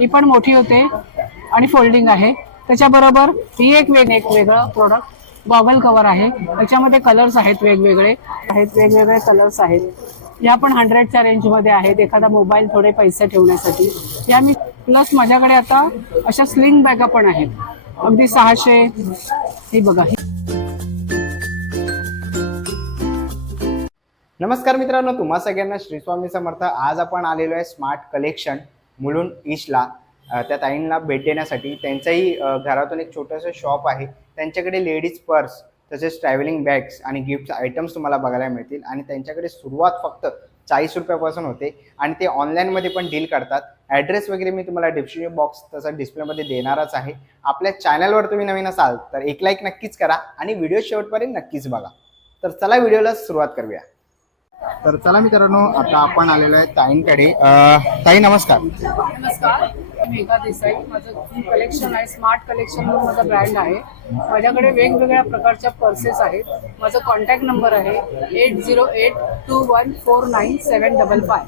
ही पण मोठी होते आणि फोल्डिंग आहे. त्याच्याबरोबर ही एक वेग एक वेगळं प्रोडक्ट गॉगल कवर आहे. त्याच्यामध्ये कलर्स आहेत वेगवेगळे. आहेत वेगवेगळे कलर्स आहेत. या पण हंड्रेडच्या रेंजमध्ये आहेत. एखादा मोबाईल थोडे पैसे ठेवण्यासाठी. या मी प्लस माझ्याकडे आता अशा स्लिंग बॅगा पण आहेत. अगदी सहाशे. ही बघा. नमस्कार मित्रांनो तुम्हा सगळ्यांना श्रीस्वामी समर्थ. आज आपण आलेलो आहे स्मार्ट कलेक्शन मुलुंड ईशला त्या ताईंना भेट देण्यासाठी त्यांचंही घरातून एक छोटंसं शॉप आहे. त्यांच्याकडे लेडीज पर्स तसेच ट्रॅव्हलिंग बॅग्स आणि गिफ्ट आयटम्स तुम्हाला बघायला मिळतील. आणि त्यांच्याकडे सुरुवात फक्त चाळीस रुपयापासून होते. आणि ते ऑनलाईनमध्ये पण डील करतात. ॲड्रेस वगैरे मी तुम्हाला डिस्क्रिप्शन बॉक्स तसा डिस्प्लेमध्ये देणारच आहे. आपल्या चॅनलवर तुम्ही नवीन असाल तर एक लाईक नक्कीच करा आणि व्हिडिओ शेवटपर्यंत नक्कीच बघा. तर चला व्हिडिओला सुरुवात करूया. तर चला मित्रांनो आता आपण आलेलो आहे ताईंकडे. ताई नमस्कार. नमस्कार. मेघा देसाई. माझं कलेक्शन आहे. स्मार्ट कलेक्शन म्हणून माझा ब्रँड आहे. माझ्याकडे वेगवेगळ्या प्रकारच्या पर्सेस आहेत. माझा कॉन्टॅक्ट नंबर आहे eight zero eight two one four nine seven double five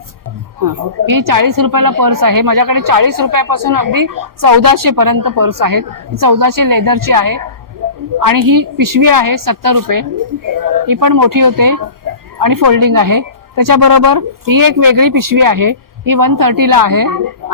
ही. चाळीस रुपयाला पर्स आहे. माझ्याकडे चाळीस रुपयापासून अगदी चौदाशे पर्यंत पर्स आहेत. चौदाशे लेदरची आहे. आणि ही पिशवी आहे सत्तर रुपये. ही पण मोठी होते. आणि फोल्डिंग आहे. त्याच्याबरोबर ही एक वेगळी पिशवी आहे. ही वन थर्टीला आहे.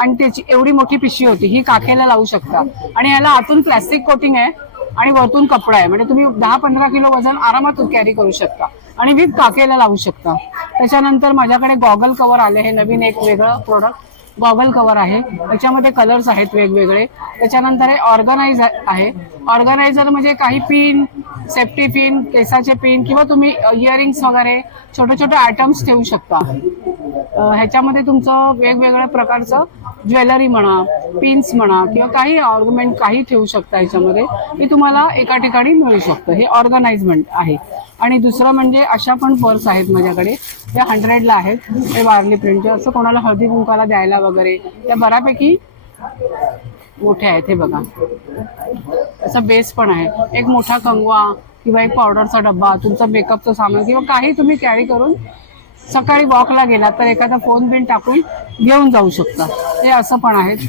आणि त्याची एवढी मोठी पिशवी होती. ही काखेला लावू शकता. आणि याला आतून प्लॅस्टिक कोटिंग आहे आणि वरतून कपडा आहे. म्हणजे तुम्ही दहा पंधरा किलो वजन आरामात कॅरी करू शकता. आणि विथ काकेला लावू शकता. त्याच्यानंतर माझ्याकडे गॉगल कव्हर आले. हे नवीन एक वेगळं प्रोडक्ट गॉगल कवर आहे. त्याच्यामध्ये कलर्स आहेत वेगवेगळे. त्याच्यानंतर हे ऑर्गनाइज आहे. ऑर्गनायझर म्हणजे काही पिन सेफ्टी पिन केसाचे पिन किंवा तुम्ही इयरिंग्स वगैरे छोटे छोटे आयटम्स ठेवू शकता. ह्याच्यामध्ये तुमचं वेगवेगळ्या प्रकारचं ज्वेलरी म्हणा पिन्स म्हणा किंवा काही ऑर्गमेंट काही ठेवू शकता ह्याच्यामध्ये. हे तुम्हाला एका ठिकाणी मिळू शकतं. हे ऑर्गनाइजमेंट आहे. आणि दुसरं म्हणजे अशा पण पर्स आहेत माझ्याकडे. त्या हंड्रेडला आहेत. ते वारली प्रिंटचे असं कोणाला हळदी कुंकाला द्यायला वगैरे त्या बऱ्यापैकी मोठे आहेत हे बघा. असं बेस पण आहे. एक मोठा कंगवा किंवा एक पावडरचा डब्बा तुमचा मेकअपचं सामान किंवा काही तुम्ही कॅरी करून सकाळी वॉकला गेलात तर एखादा फोन बिन टाकून घेऊन जाऊ शकता. ते असं पण आहेत.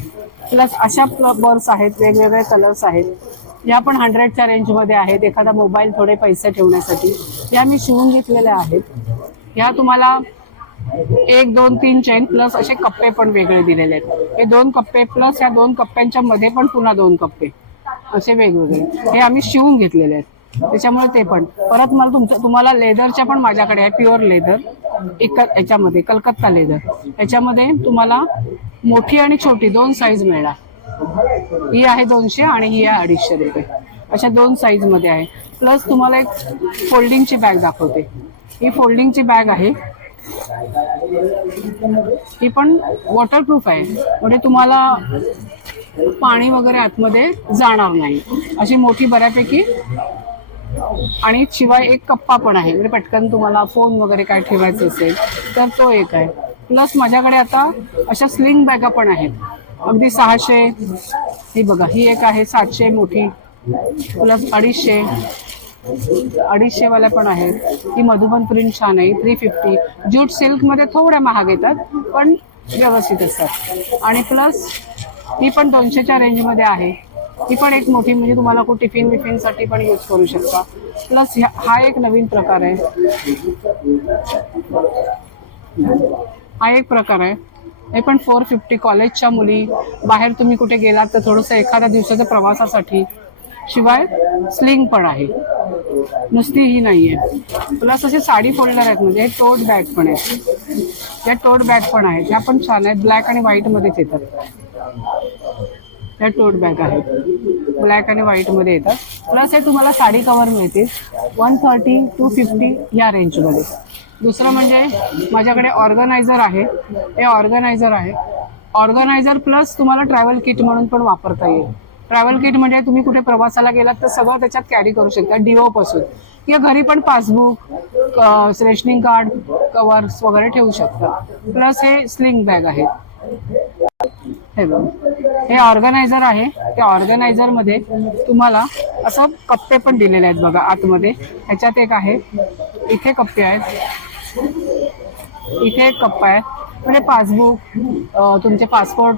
प्लस अशा बर्स आहेत वेगवेगळे कलर्स आहेत. या पण हंड्रेडच्या रेंजमध्ये आहेत. एखादा मोबाईल थोडे पैसे ठेवण्यासाठी. या मी शिवून घेतलेल्या आहेत. ह्या तुम्हाला एक दोन तीन चेन प्लस असे कप्पे पण वेगळे दिलेले आहेत. हे दोन कप्पे प्लस या दोन कप्प्यांच्या मध्ये पण पुन्हा दोन कप्पे. असे वेगवेगळे. हे आम्ही शिवून घेतलेले आहेत. त्याच्यामुळे ते पण. परत मला तुमचं तुम्हाला लेदरच्या पण माझ्याकडे आहे. प्युअर लेदर एक याच्यामध्ये कलकत्ता लेदर याच्यामध्ये तुम्हाला मोठी आणि छोटी दोन साईज मिळणार. ही आहे दोनशे आणि ही आहे अडीचशे रुपये. अशा दोन साईजमध्ये आहे. प्लस तुम्हाला एक फोल्डिंगची बॅग दाखवते. ही फोल्डिंगची बॅग आहे. ही पण वॉटरप्रूफ आहे. म्हणजे तुम्हाला पाणी वगैरे आतमध्ये जाणार नाही. अशी मोठी बऱ्यापैकी आणि शिवाय एक कप्पा पण आहे. म्हणजे पटकन तुम्हाला फोन वगैरे काय ठेवायचं असेल तर तो एक आहे. प्लस माझ्याकडे आता अशा स्लिंग बॅगा पण आहेत. अगदी सहाशे. ही बघा ही एक आहे सातशे मोठी प्लस अडीचशे. अडीचशे वाल्या पण आहेत. ही मधुबन प्रिंट छान आहे थ्री फिफ्टी ज्यूट सिल्कमध्ये थोड्या महाग येतात पण व्यवस्थित असतात. आणि प्लस ही पण दोनशेच्या रेंजमध्ये आहे. ही पण एक मोठी म्हणजे तुम्हाला को टिफिन विफिनसाठी पण यूज करू शकता. प्लस हा एक नवीन प्रकार आहे. हा एक प्रकार आहे. हे पण फोर फिफ्टी कॉलेजच्या मुली. बाहेर तुम्ही कुठे गेलात तर थोडंसं एखाद्या दिवसाच्या प्रवासासाठी. शिवाय स्लिंग पण आहे. नुसती ही नाहीये. प्लस असे साडी फोल्डर आहेत म्हणजे हे टोट बॅग पण आहेत. या टोट बॅग पण आहेत. ह्या पण छान आहेत. ब्लॅक आणि व्हाईट मध्येच येतात. या टोट बॅग आहेत. ब्लॅक आणि व्हाईटमध्ये येतात. प्लस हे तुम्हाला साडी कवर मिळतील. वन थर्टी टू फिफ्टी या रेंजमध्ये दुसरं म्हणजे माझ्याकडे ऑर्गनायझर आहे. हे ऑर्गनायझर आहे. ऑर्गनायझर प्लस तुम्हाला ट्रॅव्हल किट म्हणून पण वापरता येईल. ट्रॅव्हल किट म्हणजे तुम्ही कुठे प्रवासाला गेलात तर सगळं त्याच्यात कॅरी करू शकता. डीओ पासून. किंवा घरी पण पासबुक रेशनिंग कार्ड कवर्स वगैरे ठेवू शकता. प्लस हे स्लिंग बॅग आहे. हे बघ. हे ऑर्गनायझर आहे. त्या ऑर्गनायझरमध्ये तुम्हाला असं कप्पे पण दिलेले आहेत बघा आतमध्ये. ह्याच्यात एक आहे. इथे कप्पे आहेत. इथे एक कप्पा आहे. म्हणजे पासबुक तुमचे पासपोर्ट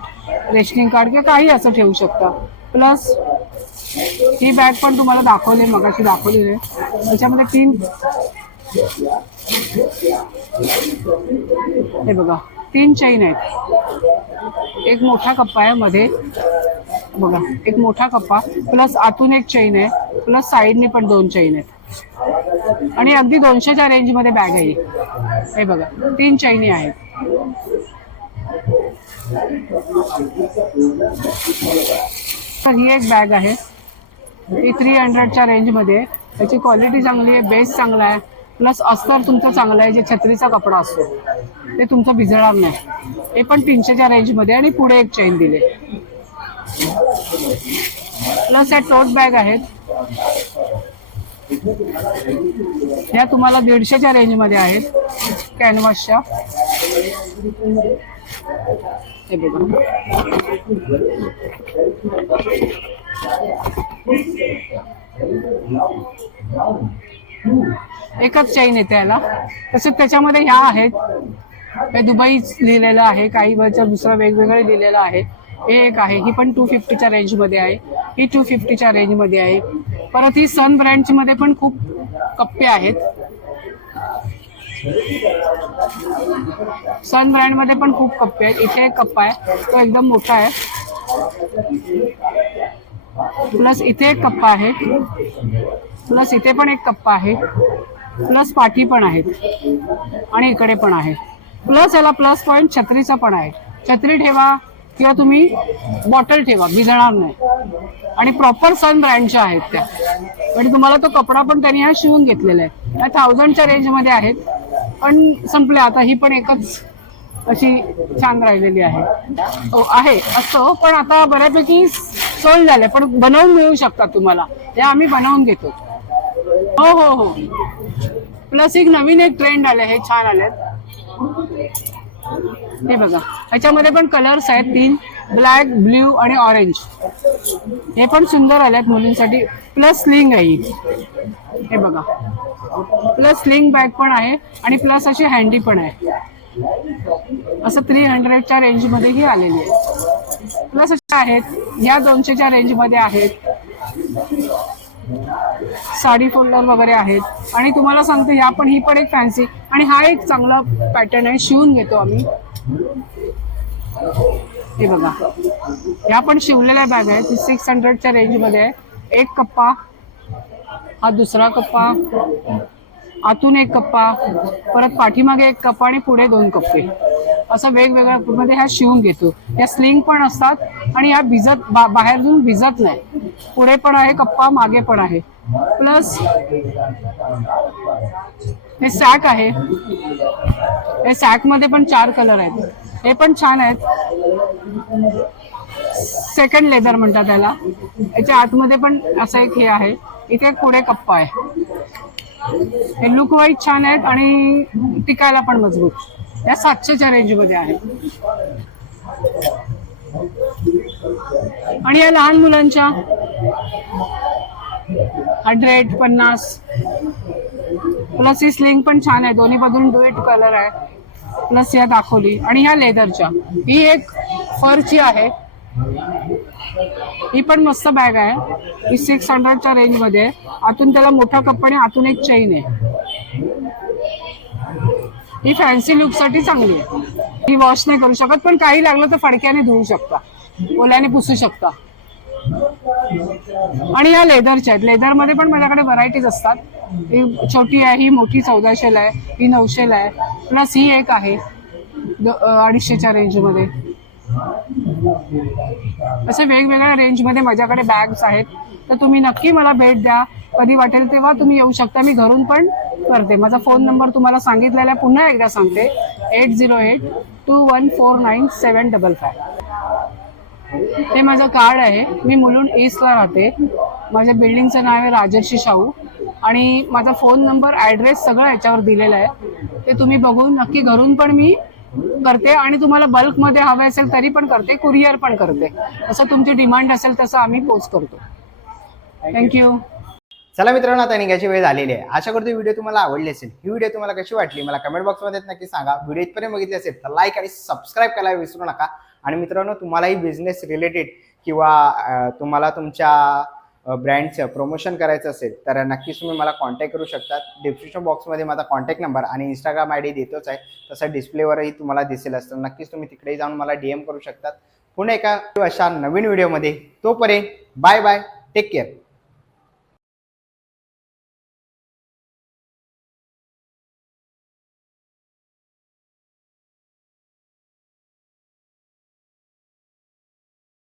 रेशनिंग कार्ड किंवा काही असं ठेवू शकता. प्लस ही बॅग पण तुम्हाला दाखवली मगाशी दाखवली आहे. त्याच्यामध्ये तीन हे बघा तीन चैन आहेत. एक मोठा कप्पा आहे मध्ये. बघा एक मोठा कप्पा. प्लस आतून एक चैन आहे. प्लस साईडने पण दोन चैन आहेत. आणि अगदी दोनशेच्या रेंजमध्ये बॅग आहे हे बघा तीन चैनी आहेत. तर ही एक बॅग आहे. ही थ्री हंड्रेडच्या रेंजमध्ये त्याची क्वालिटी चांगली आहे बेस चांगला आहे. प्लस अस्तर तुमचा चांगला आहे जे छत्रीचा कपडा असतो. ते तुमचं भिजणार नाही. हे पण तीनशेच्या रेंजमध्ये आणि पुढे एक चेन दिले प्लस या टोट बॅग आहेत. या तुम्हाला दीडशेच्या रेंजमध्ये आहेत कॅनव्हासच्या. हे बघा. एकच चैन येते याला. तसेच त्याच्यामध्ये ह्या आहेत. हे दुबई लिहिलेलं आहे. काही वरच्या दुसरं वेगवेगळे लिहिलेलं आहे. हे एक आहे. ही पण टू फिफ्टीच्या रेंजमध्ये आहे. ही टू फिफ्टीच्या रेंजमध्ये आहे. परत ही सन ब्रँडची मध्ये पण खूप कप्पे आहेत. सन ब्रँडमध्ये पण खूप कप्पे आहेत. इथे एक कप्पा आहे. तो एकदम मोठा आहे. प्लस इथे एक कप्पा आहे. प्लस इथे पण एक कप्पा आहे. प्लस पाठी पण आहेत आणि इकडे पण आहे. प्लस याला प्लस पॉईंट छत्रीचा पण आहे. छत्री ठेवा. किंवा तुम्ही बॉटल ठेवा भिजणार नाही. आणि प्रॉपर सन ब्रँडच्या आहेत त्या. आणि तुम्हाला तो कपडा पण त्यांनी हा शिवून घेतलेला आहे. थाउजंडच्या रेंजमध्ये आहेत. पण संपले आता ही पण एकच अशी छान राहिलेली आहे. हो आहे असतो पण आता बऱ्यापैकी सोल्ड झाले. पण बनवून मिळू शकतात तुम्हाला. हे आम्ही बनवून घेतो. हो हो हो. प्लस एक नवीन एक ट्रेंड आले हे छान आलेत. हे बघा. ह्याच्यामध्ये पण कलर्स आहेत तीन. ब्लॅक ब्ल्यू आणि ऑरेंज हे पण सुंदर आलेत मुलींसाठी. प्लस स्लिंग आहे हे. बघा. प्लस स्लिंग बॅग पण आहे आणि प्लस अशी हँडी पण आहे. असं थ्री हंड्रेडच्या रेंजमध्ये ही आलेली आहे. प्लस अशा आहेत. या दोनशेच्या रेंजमध्ये आहेत. साडी फोल्डर वगैरे आहेत. आणि तुम्हाला सांगते ह्या पण ही पण एक फॅन्सी आणि हा एक चांगला पॅटर्न आहे शिवून घेतो आम्ही. हे बघा. ह्या पण शिवलेल्या बॅग आहेत. सिक्स हंड्रेडच्या रेंजमध्ये आहे. एक कप्पा. हा दुसरा कप्पा. आतून एक कप्पा. परत पाठीमागे एक कप्पा आणि पुढे दोन कप्पे. असं वेगवेगळ्या मध्ये ह्या शिवून घेतो. या स्लिंग पण असतात आणि ह्या भिजत बा बाहेरून भिजत नाही. पुढे पण आहे कप्पा मागे पण आहे. प्लस हे सॅक आहे. हे सॅकमध्ये पण चार कलर आहेत. हे पण छान आहेत. सेकंड लेदर म्हणतात त्याला. याच्या आतमध्ये पण असं एक हे आहे. इथे एक पुढे कप्पा आहे. हे लुक वाईज छान आहेत आणि टिकायला पण मजबूत. या सातशेच्या रेंजमध्ये आहे. आणि या लहान मुलांच्या हंड्रेड पन्नास प्लस ही स्लिंग पण छान आहे. दोन्ही बाजून डुएट कलर आहे. प्लस या दाखवली. आणि ह्या लेदरच्या ही एक फरची आहे. ही पण मस्त बॅग आहे. ही सिक्स हंड्रेडच्या रेंजमध्ये आतून त्याला मोठा कप आणि आतून एक चैन आहे. ही फॅन्सी लुकसाठी चांगली आहे. ही वॉश नाही करू शकत पण काही लागलं तर फडक्याने धुवू शकता. ओल्याने पुसू शकता. आणि या लेदरच्या आहेत. लेदरमध्ये पण माझ्याकडे व्हरायटीज असतात. ही छोटी आहे ही मोठी चौदाशेला आहे ही नऊशेला आहे. प्लस ही एक आहे अडीचशेच्या रेंजमध्ये असे वेगवेगळ्या रेंजमध्ये माझ्याकडे बॅग्स आहेत. तर तुम्ही नक्की मला भेट द्या. कधी वाटेल तेव्हा तुम्ही येऊ शकता. मी घरून पण करते. माझा फोन नंबर तुम्हाला सांगितलेला आहे. पुन्हा एकदा सांगते. Eight zero eight two one four nine seven double five हे माझं कार्ड आहे. मी मुलुंड ईस्टला राहते. माझ्या बिल्डिंगचं नाव आहे राजर्षी शाहू. आणि माझा फोन नंबर ॲड्रेस सगळं याच्यावर दिलेला आहे. ते तुम्ही बघून नक्की घरून पण मी करते. आणि तुम्हाला बल्कमध्ये हवे असेल तरी पण करते. कुरिअर पण करते. असं तुमची डिमांड असेल तसं आम्ही पोच करतो. थँक्यू चला मित्रांनो आता निघायची वेळ झालेली आहे. आशा करतो व्हिडिओ तुम्हाला आवडली असेल. ही व्हिडिओ तुम्हाला कशी वाटली मला कमेंट बॉक्समध्ये नक्की सांगा. व्हिडिओ इथपर्यंत बघितली असेल तर लाईक आणि सबस्क्राईब करायला विसरू नका. आणि मित्रांनो तुम्हालाही बिझनेस रिलेटेड किंवा तुम्हाला तुमच्या ब्रँडचं प्रमोशन करायचं असेल तर नक्कीच तुम्ही मला कॉन्टॅक्ट करू शकता डिस्क्रिप्शन बॉक्समध्ये माझा कॉन्टॅक्ट नंबर आणि इंस्टाग्राम आय डी देतोच आहे. तसं डिस्प्लेवरही तुम्हाला दिसेल असतं नक्कीच तुम्ही तिकडे जाऊन मला डी एम करू शकतात. पुन्हा एका अशा नवीन व्हिडिओमध्ये तोपर्यंत बाय बाय टेक केअर